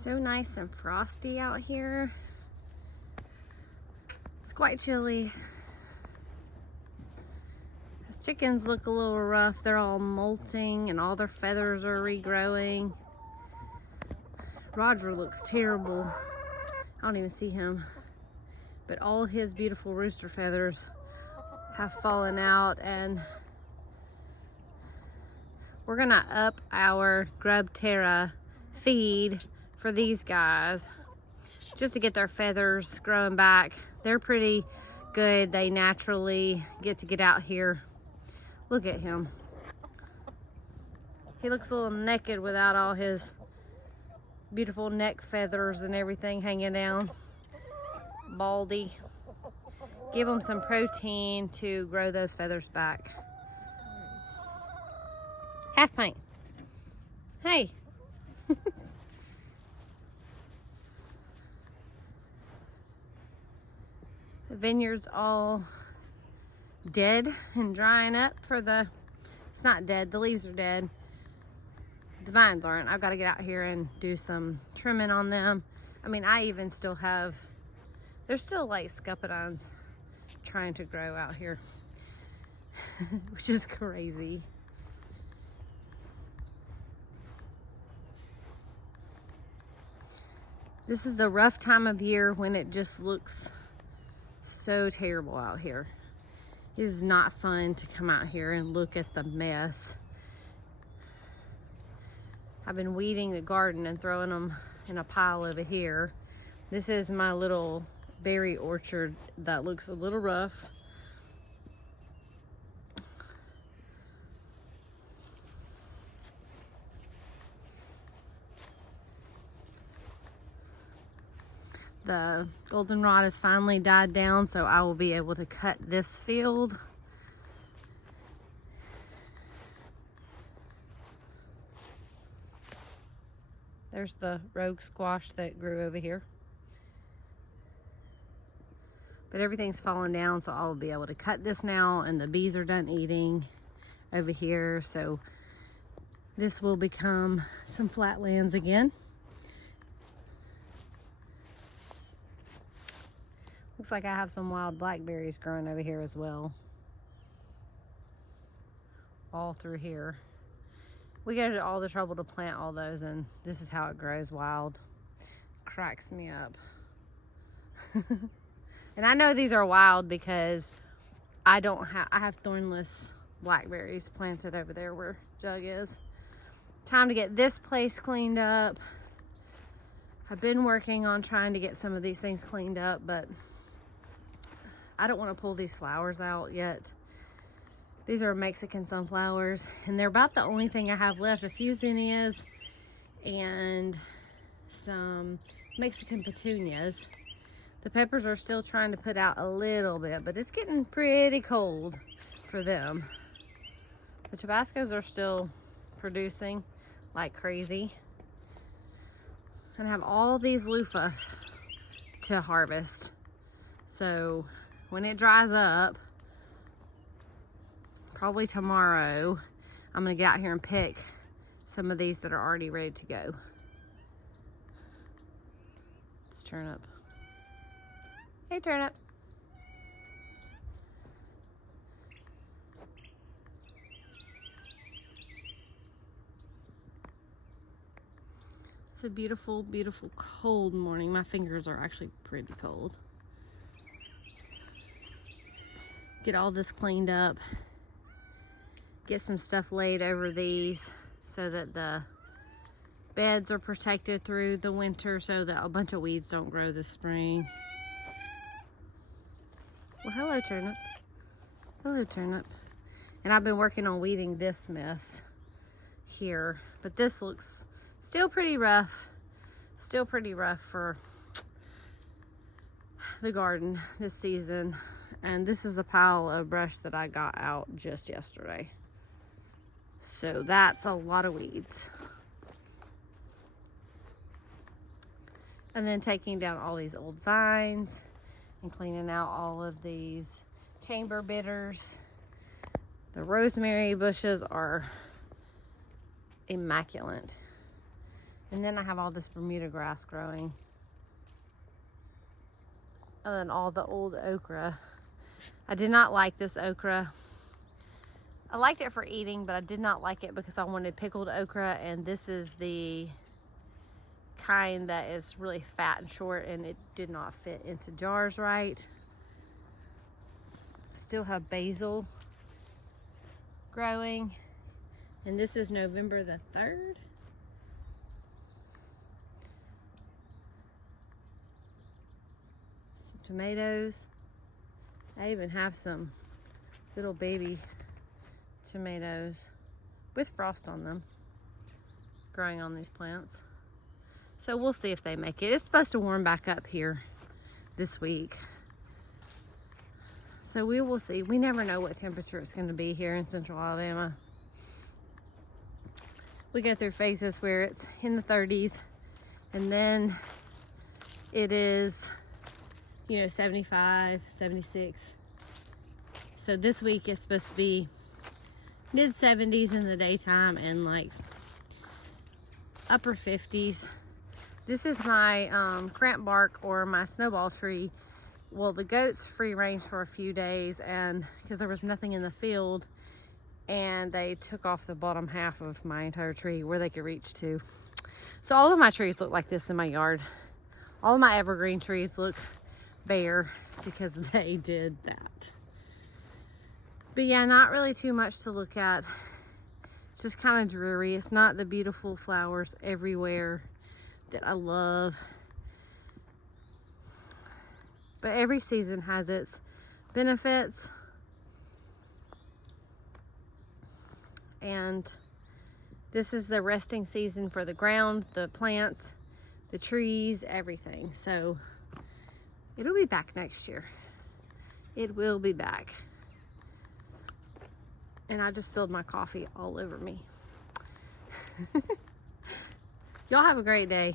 So nice and frosty out here. It's quite chilly. The chickens look a little rough. They're all molting and all their feathers are regrowing. Roger looks terrible. I don't even see him. But all his beautiful rooster feathers have fallen out, and we're gonna up our Grub Terra feed for these guys just to get their feathers growing back. They're pretty good. They naturally get out here. Look at him. He looks a little naked without all his beautiful neck feathers and everything hanging down. Baldy. Give them some protein to grow those feathers back. Half pint. Hey. The vineyard's all dead and drying up for the, it's not dead, the leaves are dead. The vines aren't. I've got to get out here and do some trimming on them. I mean, I even still have, there's still like scuppernines trying to grow out here, which is crazy. This is the rough time of year when it just looks so terrible out here. It is not fun to come out here and look at the mess. I've been weeding the garden and throwing them in a pile over here. This is my little berry orchard that looks a little rough. The goldenrod has finally died down, so I will be able to cut this field. There's the rogue squash that grew over here. But everything's fallen down, so I'll be able to cut this now, and the bees are done eating over here, so this will become some flatlands again. Looks like I have some wild blackberries growing over here as well. All through here. We go to all the trouble to plant all those, and this is how it grows wild. Cracks me up. And I know these are wild because I have thornless blackberries planted over there where Jug is. Time to get this place cleaned up. I've been working on trying to get some of these things cleaned up, but I don't want to pull these flowers out yet. These are Mexican sunflowers, and they're about the only thing I have left. A few zinnias and some Mexican petunias. The peppers are still trying to put out a little bit, but it's getting pretty cold for them. The Tabascos are still producing like crazy. And I have all these loofahs to harvest. So when it dries up, probably tomorrow, I'm gonna get out here and pick some of these that are already ready to go. It's turnip. Hey, turnip. It's a beautiful, beautiful cold morning. My fingers are actually pretty cold. Get all this cleaned up. Get some stuff laid over these so that the beds are protected through the winter, so that a bunch of weeds don't grow this spring. Well, hello, turnip. Hello, turnip. And I've been working on weeding this mess here, but this looks still pretty rough. Still pretty rough for the garden this season. And this is the pile of brush that I got out just yesterday. So that's a lot of weeds. And then taking down all these old vines and cleaning out all of these chamber bitters. The rosemary bushes are immaculate. And then I have all this Bermuda grass growing. And then all the old okra. I did not like this okra. I liked it for eating, but I did not like it because I wanted pickled okra, and this is the kind that is really fat and short, and it did not fit into jars right. Still have basil growing, and this is November the 3rd. Some tomatoes. I even have some little baby tomatoes with frost on them growing on these plants. So we'll see if they make it. It's supposed to warm back up here this week. So we will see. We never know what temperature it's going to be here in Central Alabama. We go through phases where it's in the 30s, and then it is, 75, 76. So this week it's supposed to be mid 70s in the daytime and like upper 50s. This is my cramp bark, or my snowball tree. Well, the goats free range for a few days, and because there was nothing in the field, and they took off the bottom half of my entire tree where they could reach to. So all of my trees look like this in my yard. All of my evergreen trees look bare because they did that. But yeah, not really too much to look at. It's just kind of dreary. It's not the beautiful flowers everywhere that I love. But every season has its benefits. And this is the resting season for the ground, the plants, the trees, everything. So it'll be back next year. It will be back. And I just spilled my coffee all over me. Y'all have a great day.